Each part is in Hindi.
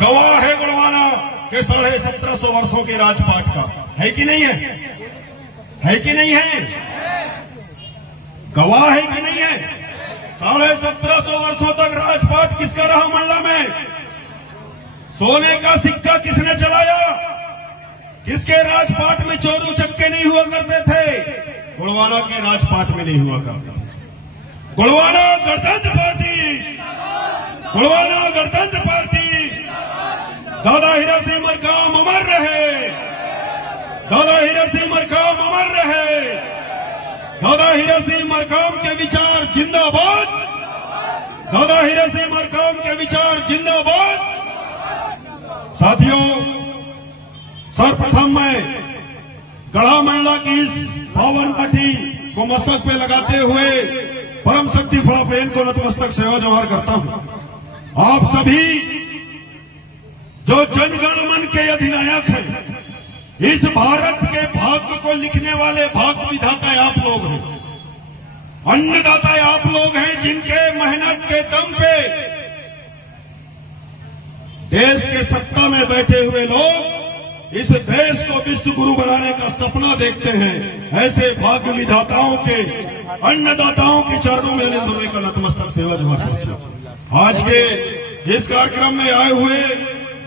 गवाह है गुड़वाना के 1750 वर्षों के राजपाट का, है कि नहीं है? है कि नहीं है? गवाह है कि नहीं है? 1750 वर्षों तक राजपाट किसका रहा मंडला में? सोने का सिक्का किसने चलाया? किसके राजपाट में चोर उचक्के नहीं हुआ करते थे? गुड़वाना के राजपाट में नहीं हुआ करता। गुड़वाना गणतंत्र पार्टी, गुड़वाना गणतंत्र पार्टी, दादा हीरा सिंह मरकाम अमर रहे, दादा हीरा सिंह मरकाम अमर रहे, दादा हीरा सिंह मरकाम के विचार जिंदाबाद, दादा हीरा सिंह मरकाम के विचार जिंदाबाद। साथियों, सर्वप्रथम मैं गढ़ा मंडला की इस पावन लाठी को मस्तक पे लगाते हुए परम शक्ति फड़ापेन को नतमस्तक सेवा जोहार करता हूं। आप सभी जो जनगण मन के अधिनायक हैं, इस भारत के भाग्य को लिखने वाले भाग्य विधाता आप लोग हैं, अन्नदाता आप लोग हैं, जिनके मेहनत के दम पे देश के सत्ता में बैठे हुए लोग इस देश को विश्व गुरु बनाने का सपना देखते हैं। ऐसे भाग्य विधाताओं के, अन्नदाताओं के चरणों में धोने का नतमस्तक सेवा जोहार पहुंचा। आज के इस कार्यक्रम में आए हुए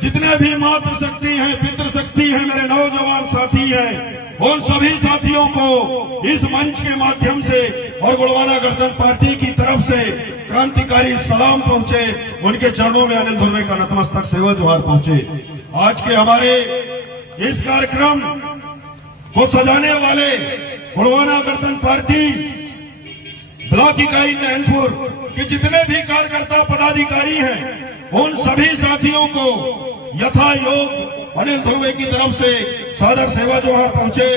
जितने भी मातृशक्ति हैं, पितृशक्ति हैं, मेरे नौजवान साथी हैं, उन सभी साथियों को इस मंच के माध्यम से और गुड़वाना गणतंत्र पार्टी की तरफ से क्रांतिकारी सलाम पहुंचे, उनके चरणों में अनिल धुर्वे का नतमस्तक सेवा जोहार पहुंचे। आज के हमारे इस कार्यक्रम को सजाने वाले गुड़वाना गणतंत्र पार्टी ब्लॉक इकाई नैनपुर के जितने भी कार्यकर्ता पदाधिकारी हैं, उन सभी साथियों को यथा योग अनिल धुर्वे की तरफ से सादर सेवा जोहार पहुंचे।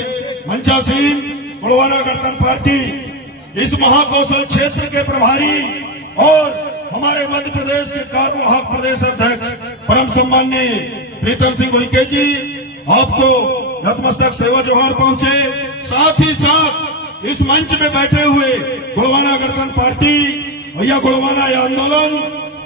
मंचासीन गुड़वाना गणतंत्र पार्टी इस महाकौशल क्षेत्र के प्रभारी और हमारे मध्य प्रदेश के कार्यवाहक प्रदेश अध्यक्ष परम सम्माननीय प्रीतम सिंह उइके जी, आपको नतमस्तक सेवा जोहार पहुंचे। साथ ही साथ इस मंच में बैठे हुए गुड़वाना गणतंत्र पार्टी या गुड़वाना आंदोलन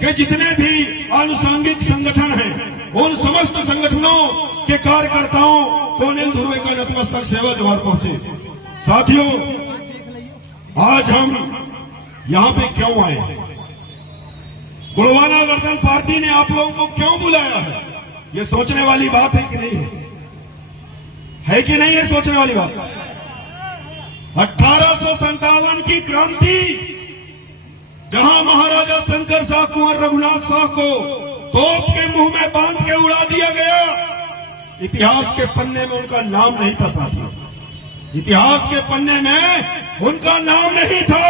के जितने भी आनुषंगिक संगठन हैं, उन समस्त संगठनों के कार्यकर्ताओं को अनिल धुर्वे का नतमस्तक सेवा जोहार पहुंचे। साथियों, आज हम यहां पे क्यों आए हैं? गुड़वाना गणतंत्र पार्टी ने आप लोगों को क्यों बुलाया है? ये सोचने वाली बात है कि नहीं है? है कि नहीं है सोचने वाली बात? 1857 की क्रांति, जहां महाराजा शंकर शाह कुंवर रघुनाथ शाह को तोप के मुंह में बांध के उड़ा दिया गया, इतिहास के पन्ने में उनका नाम नहीं था साथियों, इतिहास के पन्ने में उनका नाम नहीं था।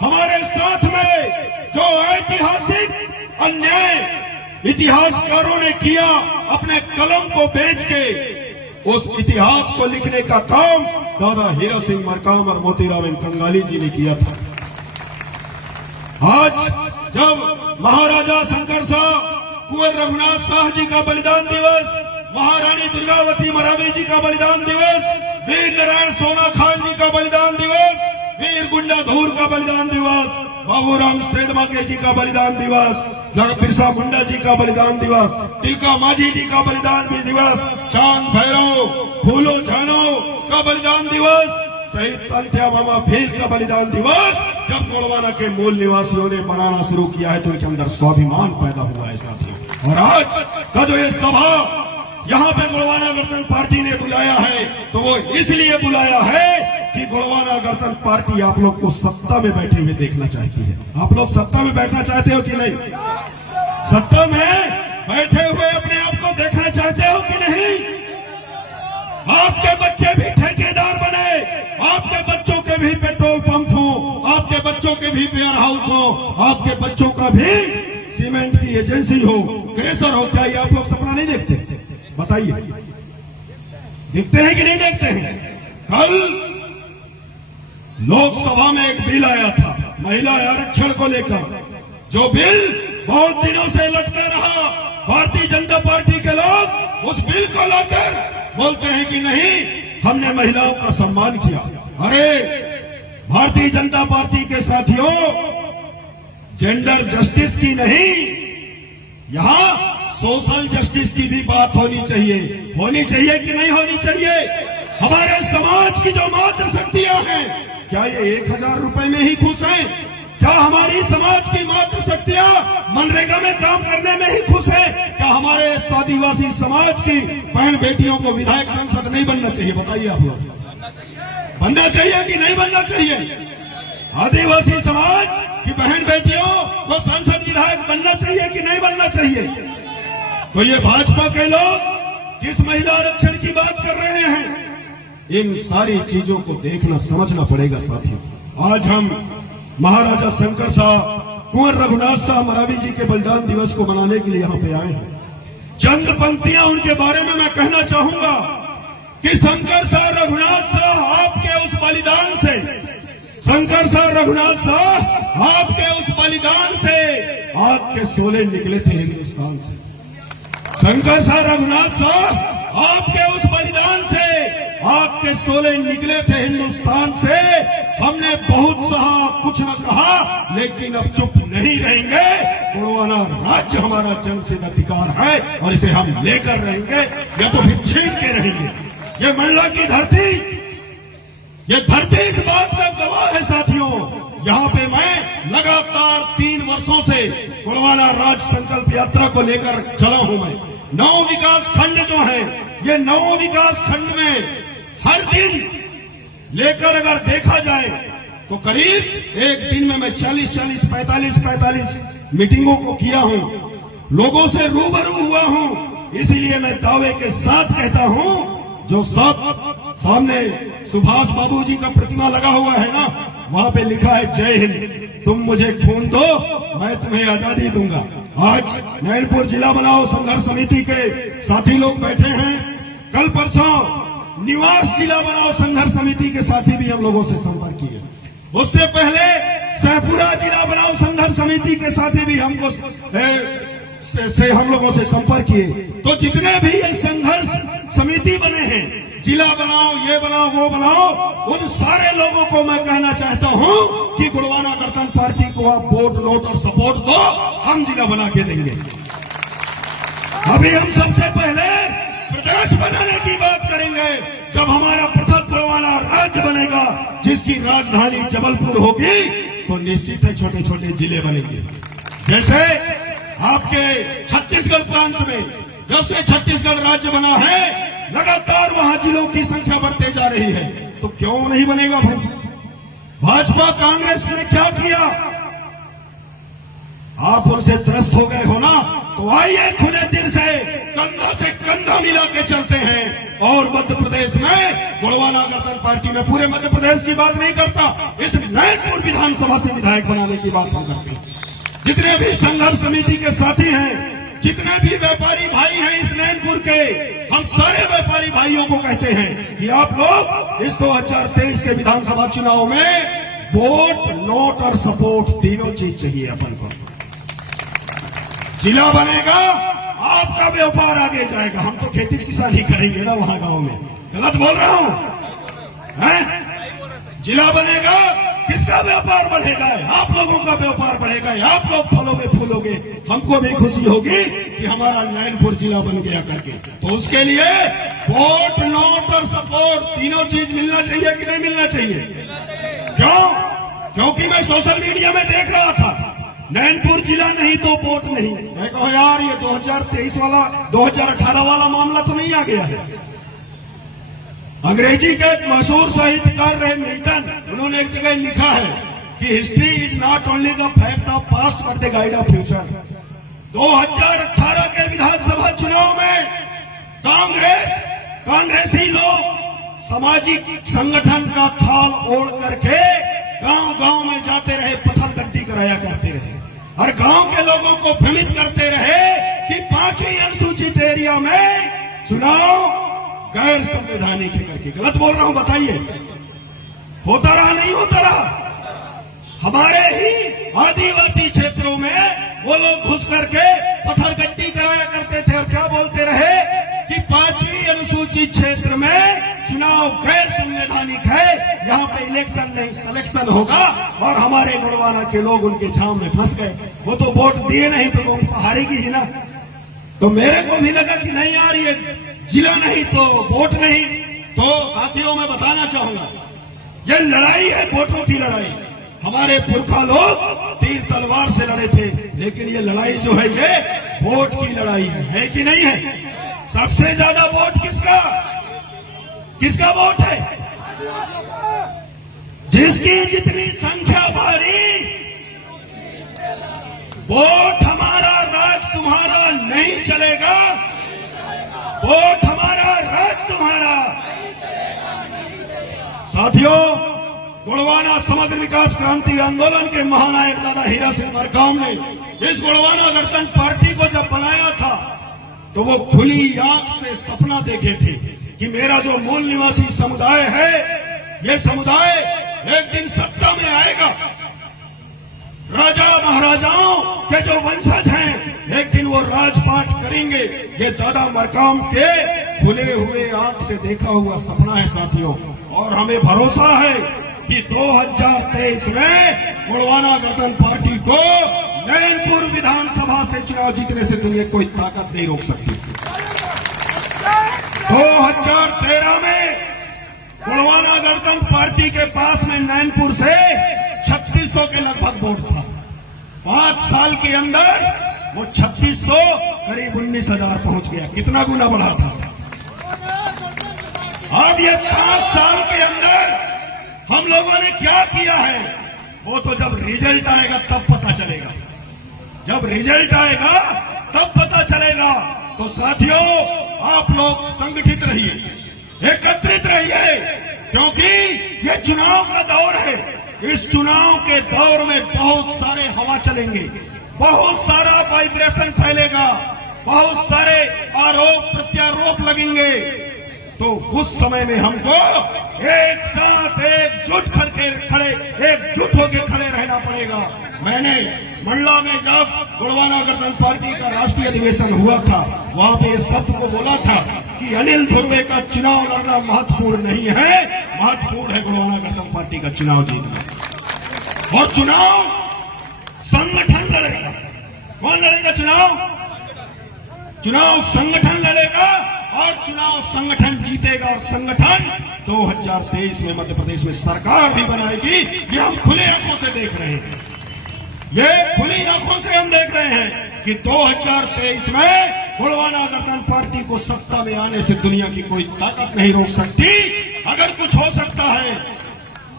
हमारे साथ में जो ऐतिहासिक अन्याय इतिहासकारों ने किया, अपने कलम को बेच के उस इतिहास को लिखने का काम दादा हीरा सिंह मरकाम और मोतीराम कंगाली जी ने किया था। आज जब महाराजा शंकर शाह कुंवर रघुनाथ शाह जी का बलिदान दिवस, महारानी दुर्गावती मरावी जी का बलिदान दिवस, वीर नारायण सोना खान जी का बलिदान दिवस, वीर गुंडाधूर का बलिदान दिवस, बाबूराम सेठमाके जी का बलिदान दिवस, बिरसा मुंडा जी का बलिदान दिवस, तिलका माझी जी का बलिदान दिवस, चांद भैरव फूलो झानो का बलिदान दिवस, शहीद तंत्या मामा भील का बलिदान दिवस जब गुड़वाना के मूल निवासियों ने मनाना शुरू किया है तो उनके अंदर स्वाभिमान पैदा हुआ है साथियों। और आज का जो ये सभा यहाँ पे गुड़वाना गणतंत्र पार्टी ने बुलाया है, तो वो इसलिए बुलाया है कि गुड़वाना गणतंत्र पार्टी आप लोग को सत्ता में बैठे हुए देखना चाहती है। आप लोग सत्ता में बैठना चाहते हो कि नहीं? सत्ता में बैठे हुए अपने आप को देखना चाहते हो कि नहीं? आपके बच्चे भी ठेकेदार बने, आपके बच्चों के भी पेट्रोल पंप हो, आपके बच्चों के भी वेयर हाउस हो, आपके बच्चों का भी सीमेंट की एजेंसी हो, क्रेशर हो। क्या ये आप लोग सपना नहीं देखते? बताइए, देखते हैं कि नहीं देखते हैं? कल लोकसभा में एक बिल आया था महिला आरक्षण को लेकर, जो बिल बहुत दिनों से लटका रहा। भारतीय जनता पार्टी के लोग उस बिल को लेकर बोलते हैं कि नहीं, हमने महिलाओं का सम्मान किया। अरे भारतीय जनता पार्टी के साथियों, जेंडर जस्टिस की नहीं, यहां सोशल जस्टिस की भी बात होनी चाहिए कि नहीं होनी चाहिए। हमारे समाज की जो मातृ शक्तियां हैं, क्या ये 1000 रुपए में ही खुश हैं? क्या हमारी समाज की मातृ शक्तियां मनरेगा में काम करने में ही खुश है? क्या हमारे आदिवासी समाज की बहन बेटियों को विधायक सांसद नहीं बनना चाहिए? बताइए आप लोग, बनना चाहिए कि नहीं बनना चाहिए? आदिवासी समाज की बहन बेटियों को सांसद विधायक बनना चाहिए कि नहीं बनना चाहिए? तो ये भाजपा के लोग किस महिला आरक्षण की बात कर रहे हैं? इन सारी चीजों को देखना समझना पड़ेगा साथियों। आज हम महाराजा शंकर शाह, कुंवर रघुनाथ शाह मरावी जी के बलिदान दिवस को मनाने के लिए यहाँ पे आए हैं। चंद पंक्तियां उनके बारे में मैं कहना चाहूंगा कि शंकर शाह रघुनाथ शाह आपके उस बलिदान से, शंकर शाह रघुनाथ शाह आपके उस बलिदान से आग के शोले निकले थे हिंदुस्तान से। शंकर शाह रघुनाथ शाह आपके उस बलिदान से आग के शोले निकले थे हिंदुस्तान से। हमने बहुत सहा, कुछ न कहा, लेकिन अब चुप नहीं रहेंगे। गोंडवाना राज्य हमारा जन्मसिद्ध अधिकार है और इसे हम लेकर रहेंगे या तो फिर छीन के रहेंगे। ये मंडला की धरती, ये धरती इस बात का गवाह है साथियों। यहाँ पे मैं लगातार 3 वर्षों से गोंडवाना राज्य संकल्प यात्रा को लेकर चला हूं। मैं 9 विकास खंड जो है, ये 9 विकास खंड में हर दिन लेकर अगर देखा जाए तो करीब एक दिन में मैं 40-40, 45-45 मीटिंगों को किया हूं, लोगों से रूबरू हुआ हूं। इसीलिए मैं दावे के साथ कहता हूं, जो सब सामने सुभाष बाबू जी का प्रतिमा लगा हुआ है ना, वहां पे लिखा है जय हिंद, तुम मुझे खून दो मैं तुम्हें आजादी दूंगा। आज नैनपुर जिला बनाओ संघर्ष समिति के साथी लोग बैठे हैं। कल परसों निवास जिला बनाओ संघर्ष समिति के साथी भी हम लोगों से संपर्क किए। उससे पहले सहपुरा जिला बनाओ संघर्ष समिति के साथी भी हमको हम लोगों से संपर्क किए। तो जितने भी ये संघर्ष समिति बने हैं, जिला बनाओ, ये बनाओ, वो बनाओ, उन सारे लोगों को मैं कहना चाहता हूं कि गोंडवाना गणतंत्र पार्टी को आप वोट, नोट और सपोर्ट दो, हम जिला बना के देंगे। अभी हम सबसे पहले प्रदेश बनाने की बात करेंगे। जब हमारा पृथक गोंडवाना राज्य बनेगा, जिसकी राजधानी जबलपुर होगी, तो निश्चित है छोटे छोटे जिले बनेंगे। जैसे आपके छत्तीसगढ़ प्रांत में जब से छत्तीसगढ़ राज्य बना है, लगातार वहां जिलों की संख्या बढ़ते जा रही है। तो क्यों नहीं बनेगा भाई? भाजपा कांग्रेस ने क्या किया? आप उनसे त्रस्त हो गए हो ना, तो आइए खुले दिल से कंधा से कंधा मिला के चलते हैं। और मध्य प्रदेश में गोंडवाना गणतंत्र पार्टी में, पूरे मध्य प्रदेश की बात नहीं करता, इस नैनपुर विधानसभा से विधायक बनाने की बात हम करते हैं। जितने भी संघर्ष समिति के साथी हैं, जितने भी व्यापारी भाई हैं इस नैनपुर के, हम सारे व्यापारी भाइयों को कहते हैं कि आप लोग इस 2023 के विधानसभा चुनाव में वोट, नोट और सपोर्ट तीनों चीज चाहिए अपन को। जिला बनेगा, आपका व्यापार आगे जाएगा। हम तो खेती किसानी करेंगे ना वहां गांव में। गलत बोल रहा हूं? जिला बनेगा, किसका व्यापार बढ़ेगा? आप लोगों का व्यापार बढ़ेगा, आप लोग फलोगे फूलोगे। हमको भी खुशी होगी कि हमारा नैनपुर जिला बन गया करके। तो उसके लिए वोट, नोट और सपोर्ट तीनों चीज मिलना चाहिए कि नहीं मिलना चाहिए? क्यों? क्योंकि मैं सोशल मीडिया में देख रहा था, नैनपुर जिला नहीं तो वोट नहीं। मैं कहा यार, ये 2023 वाला, 2018 वाला मामला तो नहीं आ गया है। अंग्रेजी के एक मशहूर साहित्यकार रहे मिल्टन, उन्होंने एक जगह लिखा है कि history is not only the fact of past but the guide of future. 2018 के विधानसभा चुनाव में कांग्रेसी लोग सामाजिक संगठन का थाल ओढ़ करके गांव गांव में जाते रहे, पत्थर गड्डी कराया करते रहे और गांव के लोगों को भ्रमित करते रहे कि 5वीं अनुसूचित एरिया में चुनाव गैर संवैधानिक है करके। गलत बोल रहा हूं? बताइए, होता रहा नहीं होता रहा? हमारे ही आदिवासी क्षेत्रों में वो लोग घुस करके पत्थर गड्डी कराया करते थे और क्या बोलते रहे कि 5वीं अनुसूचित क्षेत्र में चुनाव गैर संवैधानिक है, यहाँ पे इलेक्शन नहीं सिलेक्शन होगा। और हमारे गोंडवाना के लोग उनके छांव में फंस गए। वो तो वोट दिए नहीं तो वो हारेगी ही ना। तो मेरे को भी लगा कि नहीं यार, ये जिला नहीं तो वोट नहीं। तो साथियों, मैं बताना चाहूंगा, ये लड़ाई है वोटों की लड़ाई। हमारे पुरखा लोग तीर तलवार से लड़े थे, लेकिन ये लड़ाई जो है ये वोट की लड़ाई है कि नहीं है? सबसे ज्यादा वोट किसका वोट है? जिसकी जितनी संख्या भारी, वोट हमारा राज तुम्हारा नहीं चलेगा, वोट हमारा राज तुम्हारा। साथियों, गोंडवाना समग्र विकास क्रांति आंदोलन के महानायक दादा हीरा सिंह मरकाम ने इस गोंडवाना गणतंत्र पार्टी को जब बनाया था तो वो खुली आंख से सपना देखे थे कि मेरा जो मूल निवासी समुदाय है, ये समुदाय एक दिन सत्ता में आएगा। राजा महाराजाओं के जो वंशज हैं, एक दिन वो राजपाट करेंगे। ये दादा मरकाम के खुले हुए आंख से देखा हुआ सपना है साथियों। और हमें भरोसा है कि 2023 में गोंडवाना गणतंत्र पार्टी को नैनपुर विधानसभा से चुनाव जीतने से तुम्हें कोई ताकत नहीं रोक सकती। 2013 में गोंडवाना गणतंत्र पार्टी के पास में नैनपुर से 3600 के लगभग वोट था। 5 साल के अंदर वो 3600 करीब 19,000 पहुंच गया। कितना गुना बढ़ा था? अब ये 5 साल के अंदर हम लोगों ने क्या किया है, वो तो जब रिजल्ट आएगा तब पता चलेगा। जब रिजल्ट आएगा तब पता चलेगा। तो साथियों, आप लोग संगठित रहिए, एकत्रित रहिए, क्योंकि ये चुनाव का दौर है। इस चुनाव के दौर में बहुत सारे हवा चलेंगे, बहुत सारा वाइब्रेशन फैलेगा, बहुत सारे आरोप प्रत्यारोप लगेंगे। तो उस समय में हमको एक साथ एकजुट होकर खड़े रहना पड़ेगा। मैंने मंडला में जब गोंडवाना गणतंत्र पार्टी का राष्ट्रीय अधिवेशन हुआ था, वहां पे इस शब्द को बोला था कि अनिल धुर्वे का चुनाव लड़ना महत्वपूर्ण नहीं है, महत्वपूर्ण है गोंडवाना गणतंत्र पार्टी का चुनाव जीतना। और चुनाव संगठन लड़ेगा। कौन लड़ेगा चुनाव संगठन लड़ेगा और चुनाव संगठन जीतेगा। और संगठन 2023 में मध्य प्रदेश में सरकार भी बनाएगी। ये हम खुले आंखों से देख रहे हैं, ये खुली आंखों से हम देख रहे हैं कि 2023 में गोंडवाना गणतंत्र पार्टी को सत्ता में आने से दुनिया की कोई ताकत नहीं रोक सकती। अगर कुछ हो सकता है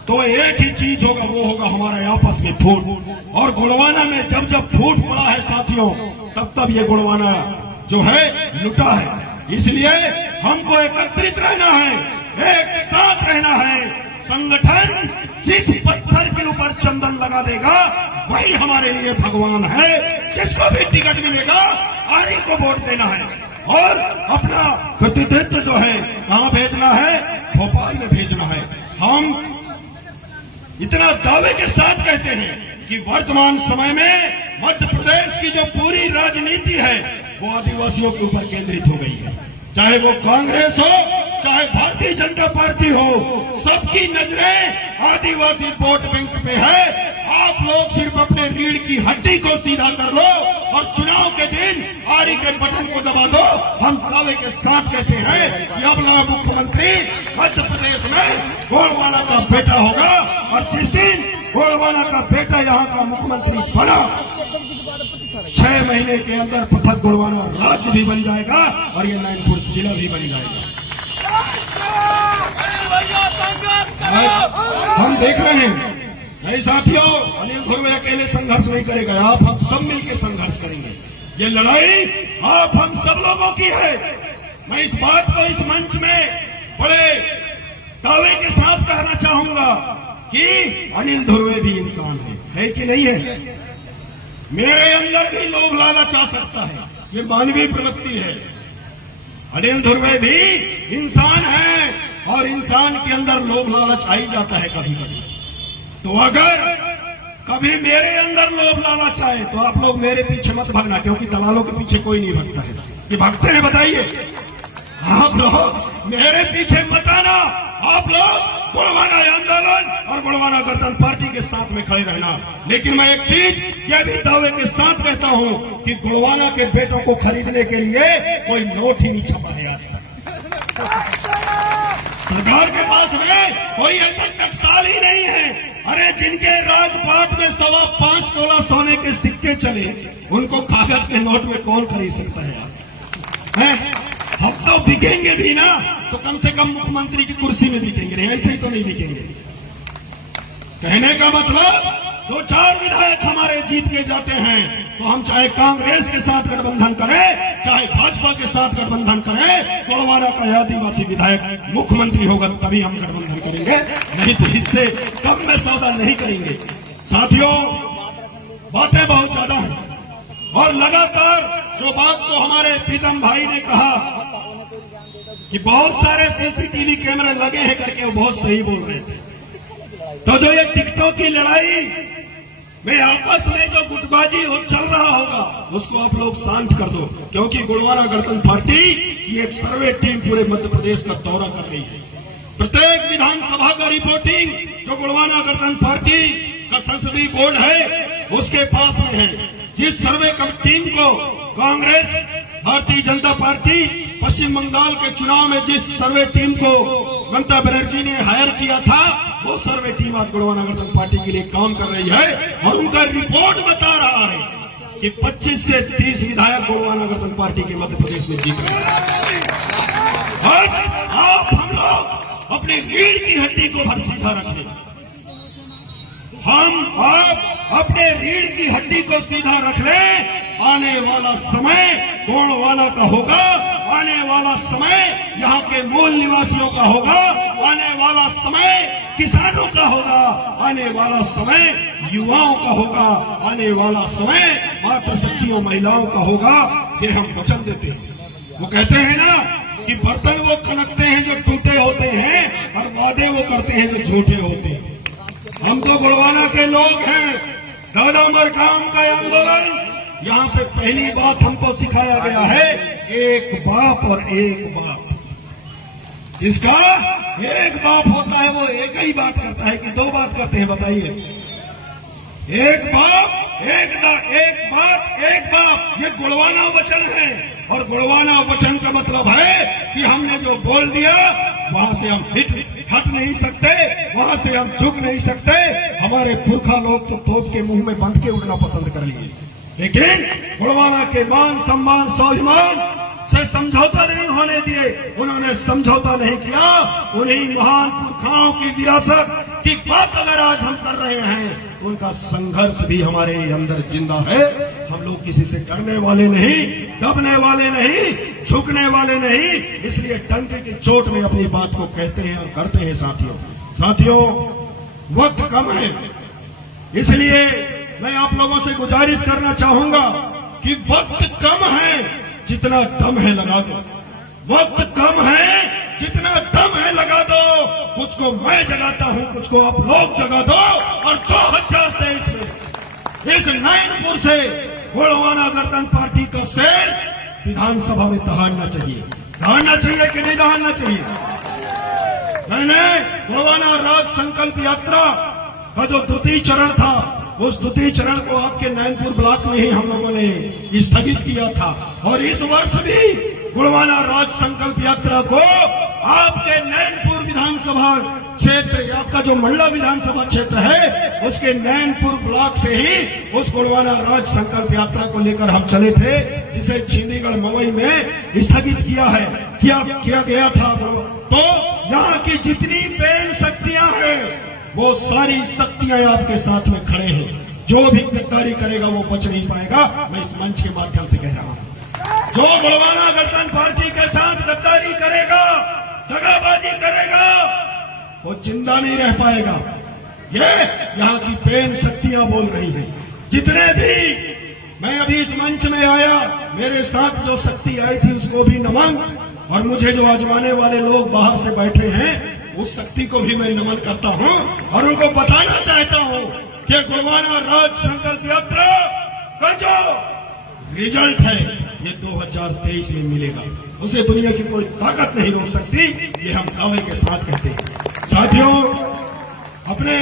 तो एक ही चीज होगा, वो होगा हमारे आपस में फूट। और गोंडवाना में जब जब फूट पड़ा है साथियों, तब तब ये गोंडवाना जो है लुटा है। इसलिए हमको एकत्रित रहना है, एक साथ रहना है। संगठन जिस पत्थर के ऊपर चंदन लगा देगा वही हमारे लिए भगवान है। जिसको भी टिकट मिलेगा आर्य को वोट देना है और अपना प्रतिनिधित्व जो है कहां भेजना है? भोपाल में भेजना है। हम इतना दावे के साथ कहते हैं कि वर्तमान समय में मध्य प्रदेश की जो पूरी राजनीति है वो आदिवासियों के ऊपर केंद्रित हो गई है। चाहे वो कांग्रेस हो, चाहे भारतीय जनता पार्टी हो, सबकी नजरें आदिवासी वोट बैंक पे है। आप लोग सिर्फ अपने रीढ़ की हड्डी को सीधा कर लो और चुनाव के दिन आरी के बटन को दबा दो। हम दावे के साथ कहते हैं कि अगला मुख्यमंत्री मध्य प्रदेश में गोंडवाना का बेटा होगा। और जिस दिन गोंडवाना का बेटा यहाँ का मुख्यमंत्री बना, 6 महीने के अंदर पृथक गोंडवाना राज्य भी बन जाएगा और ये नैनपुर जिला भी बन जाएगा। आज हम देख रहे हैं, नहीं साथियों, अनिल धुर्वे अकेले संघर्ष नहीं करेगा, आप हम सब मिलकर संघर्ष करेंगे। ये लड़ाई आप हम सब लोगों की है। मैं इस बात को इस मंच में बड़े दावे के साथ कहना चाहूंगा कि अनिल धुर्वे भी इंसान है कि नहीं है? मेरे अंदर भी लोभ लालच आ सकता है, ये मानवीय प्रवृत्ति है। अनिल धुर्वे भी इंसान है और इंसान के अंदर लोभ लालच आ ही जाता है कभी कभी। तो अगर कभी मेरे अंदर लोभ लालच आए तो आप लोग मेरे पीछे मत भागना, क्योंकि दलालों के पीछे कोई नहीं भागता है। ये भागते हैं बताइए? आप लोग मेरे पीछे मत आना, आप लोग गोलवाना आंदोलन और गोलवाना गणतंत्र पार्टी के साथ में खड़े रहना। लेकिन मैं एक चीज यह भी दावे के साथ कहता हूं कि गोलवाना के बेटों को खरीदने के लिए कोई नोट ही नहीं छपा है आज तक। सरकार के पास में कोई ऐसा टकसाल ही नहीं है। अरे जिनके राजपाट में 5.25 तोला सोने के सिक्के चले, उनको कागज के नोट में कौन खरीद सकता है? हम तो बिकेंगे भी ना तो कम से कम मुख्यमंत्री की कुर्सी में बिकेंगे, नहीं ऐसे ही तो नहीं बिकेंगे। कहने का मतलब 2-4 विधायक हमारे जीत के जाते हैं तो हम चाहे कांग्रेस के साथ गठबंधन करें, चाहे भाजपा के साथ गठबंधन करें, गोलवाना का आदिवासी विधायक मुख्यमंत्री होगा तभी हम गठबंधन करेंगे, नहीं तो इससे कम में सौदा नहीं करेंगे। साथियों, बातें बहुत ज्यादा हैं और लगातार जो बात तो हमारे प्रीतम भाई ने कहा कि बहुत सारे सीसीटीवी कैमरे लगे हैं करके वो बहुत सही बोल रहे थे। तो जो ये टिकटों की लड़ाई में आपस में जो गुटबाजी चल रहा होगा उसको आप लोग शांत कर दो, क्योंकि गोलवाना गणतंत्र पार्टी की एक सर्वे टीम पूरे मध्य प्रदेश का दौरा कर रही है। प्रत्येक विधानसभा का रिपोर्टिंग जो गोलवाना गणतंत्र पार्टी का संसदीय बोर्ड है उसके पास में है। जिस सर्वे टीम को कांग्रेस, भारतीय जनता पार्टी पश्चिम बंगाल के चुनाव में जिस सर्वे टीम को ममता बनर्जी ने हायर किया था, वो सर्वे टीम आज गोलवाना गणतंत्र पार्टी के लिए काम कर रही है और उनका रिपोर्ट बता रहा है कि 25 से 30 विधायक गोलवाना गणतंत्र पार्टी के मध्य प्रदेश में जीत रहे हैं। बस आप हम लोग अपनी रीढ़ की हड्डी को भर सीधा रखें। हम आप अपने रीढ़ की हड्डी को सीधा रख लें। आने वाला समय गोलवाना का होगा, आने वाला समय यहाँ के मूल निवासियों का होगा, आने वाला समय किसानों का होगा, आने वाला समय युवाओं का होगा, आने वाला समय माता शक्तियों महिलाओं का होगा। ये हम वचन देते हैं। वो कहते हैं ना कि बर्तन वो खनकते हैं जो टूटे होते हैं और वादे वो करते हैं जो झूठे होते हैं। हम तो गोलवाना के लोग हैं। दादा मरकाम का आंदोलन, यहाँ पे पहली बात हमको सिखाया गया है, एक बाप और एक बाप। जिसका एक बाप होता है वो एक ही बात करता है कि 2 बात करते हैं, बताइए? एक बाप, एक बात, एक बाप, ये गोलवाना वचन है। और गोलवाना वचन का मतलब है कि हमने जो बोल दिया वहां से हम हट नहीं सकते, वहां से हम झुक नहीं सकते। हमारे पुरखा लोग तो तोप के मुंह में बंद के उड़ना पसंद कर लिए, लेकिन गोलवाना के मान सम्मान स्वाभिमान से समझौता नहीं होने दिए। उन्होंने समझौता नहीं किया। उन्हीं महान पुरखाओं की विरासत की बात अगर आज हम कर रहे हैं तो उनका संघर्ष भी हमारे अंदर जिंदा है। हम लोग किसी से डरने वाले नहीं, दबने वाले नहीं, झुकने वाले नहीं। इसलिए डंके की चोट में अपनी बात को कहते हैं और करते हैं। साथियों, वक्त कम है, इसलिए मैं आप लोगों से गुजारिश करना चाहूंगा कि वक्त कम है, जितना दम है लगा दो। वक्त कम है, जितना दम है लगा दो। कुछ को मैं जगाता हूं, कुछ को आप लोग जगा दो। और 2023 में इस नैनपुर से गोलवाना गणतंत्र पार्टी का शेर विधानसभा में दहाड़ना चाहिए। दहाड़ना चाहिए कि नहीं दहाड़ना चाहिए? मैंने गोलवाना राज संकल्प यात्रा का जो द्वितीय चरण था, उस द्वितीय चरण को आपके नैनपुर ब्लॉक में ही हम लोगों ने स्थगित किया था। और इस वर्ष भी गोलवाना राज संकल्प यात्रा को आपके नैनपुर विधानसभा क्षेत्र, आपका जो मंडला विधानसभा क्षेत्र है, उसके नैनपुर ब्लॉक से ही उस गोलवाना राज संकल्प यात्रा को लेकर हम चले थे, जिसे छिंदीगढ़ मवई में स्थगित किया गया था। तो यहाँ की जितनी पेन शक्तियां हैं वो सारी शक्तियां आपके साथ में खड़े हैं। जो भी गद्दारी करेगा वो बच नहीं पाएगा। मैं इस मंच के माध्यम से कह रहा हूं, जो गोलवाना गणतंत्र पार्टी के साथ गद्दारी करेगा, दगाबाजी करेगा, वो जिंदा नहीं रह पाएगा। ये यहाँ की पेन शक्तियां बोल रही हैं। जितने भी, मैं अभी इस मंच में आया, मेरे साथ जो शक्ति आई थी उसको भी नमन, और मुझे जो आजमाने वाले लोग बाहर से बैठे हैं उस शक्ति को भी मैं नमन करता हूं और उनको बताना चाहता हूं कि गोलवाना राज संकल्प यात्रा का जो रिजल्ट है ये 2023 में मिलेगा। उसे दुनिया की कोई ताकत नहीं रोक सकती। ये हम दावे के साथ कहते हैं। साथियों, अपने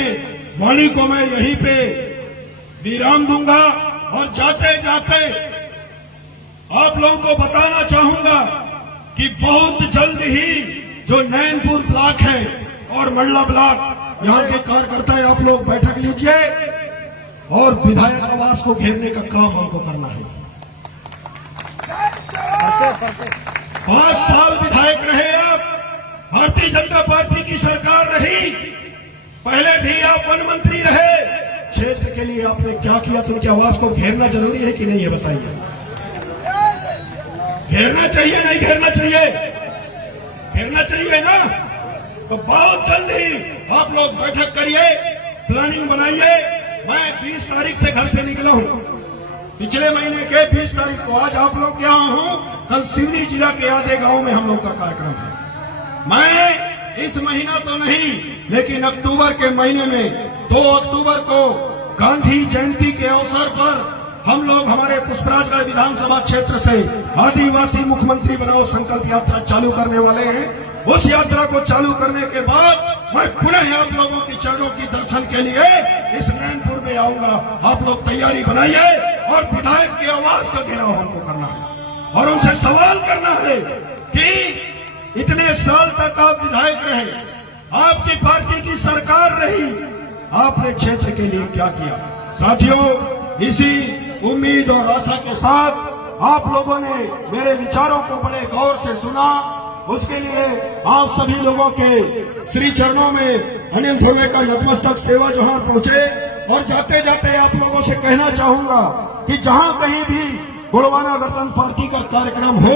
वाणी को मैं यहीं पे विराम दूंगा और जाते जाते आप लोगों को बताना चाहूंगा कि बहुत जल्द ही जो नैनपुर ब्लॉक है और मंडला ब्लॉक, यहां के कार्यकर्ता आप लोग बैठक लीजिए और विधायक आवास को घेरने का काम हमको करना है। 5 साल विधायक रहे आप, भारतीय जनता पार्टी की सरकार रही, पहले भी आप वन मंत्री रहे, क्षेत्र के लिए आपने क्या किया? तो उनके आवास को घेरना जरूरी है कि नहीं, ये बताइए। घेरना चाहिए नहीं घेरना चाहिए? घेरना चाहिए ना। तो बहुत जल्दी आप लोग बैठक करिए, प्लानिंग बनाइए। मैं 20 तारीख से घर से निकला हूं, पिछले महीने के 20 तारीख को। आज आप लोग क्या हूं, कल सिवनी जिला के आधे गांव में हम लोग का कार्यक्रम है। मैं इस महीना तो नहीं, लेकिन अक्टूबर के महीने में 2 अक्टूबर को गांधी जयंती के अवसर पर हम लोग हमारे पुष्पराजगढ़ विधानसभा क्षेत्र से आदिवासी मुख्यमंत्री बनाओ संकल्प यात्रा चालू करने वाले हैं। उस यात्रा को चालू करने के बाद मैं पुनः आप लोगों के चरणों की दर्शन के लिए इस नैनपुर में आऊंगा। आप लोग तैयारी बनाइए और विधायक के आवास का घेराव हमको करना है और उनसे सवाल करना है कि इतने साल तक आप विधायक रहे, आपकी पार्टी की सरकार रही, आपने क्षेत्र के लिए क्या किया? साथियों, इसी उम्मीद और आशा के साथ आप लोगों ने मेरे विचारों को बड़े गौर से सुना, उसके लिए आप सभी लोगों के श्री चरणों में अनिल ध्रुवे का नतमस्तक सेवा जोहार पहुंचे। और जाते जाते आप लोगों से कहना चाहूंगा कि जहां कहीं भी गुड़वाना गणतंत्र पार्टी का कार्यक्रम हो,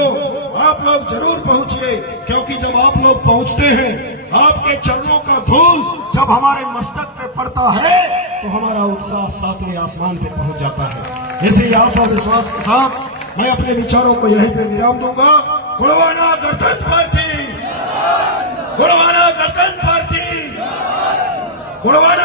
आप लोग जरूर पहुंचिए, क्योंकि जब आप लोग पहुंचते हैं, आपके चरणों का धूल जब हमारे मस्तक पे पड़ता है तो हमारा उत्साह 7वें आसमान पे पहुंच जाता है। इसी आशा विश्वास के साथ मैं अपने विचारों को यहीं पे विराम दूंगा। गुड़वाना गणतंत्र पार्टी, गुड़वाना गणतंत्र पार्टी, गुड़वाना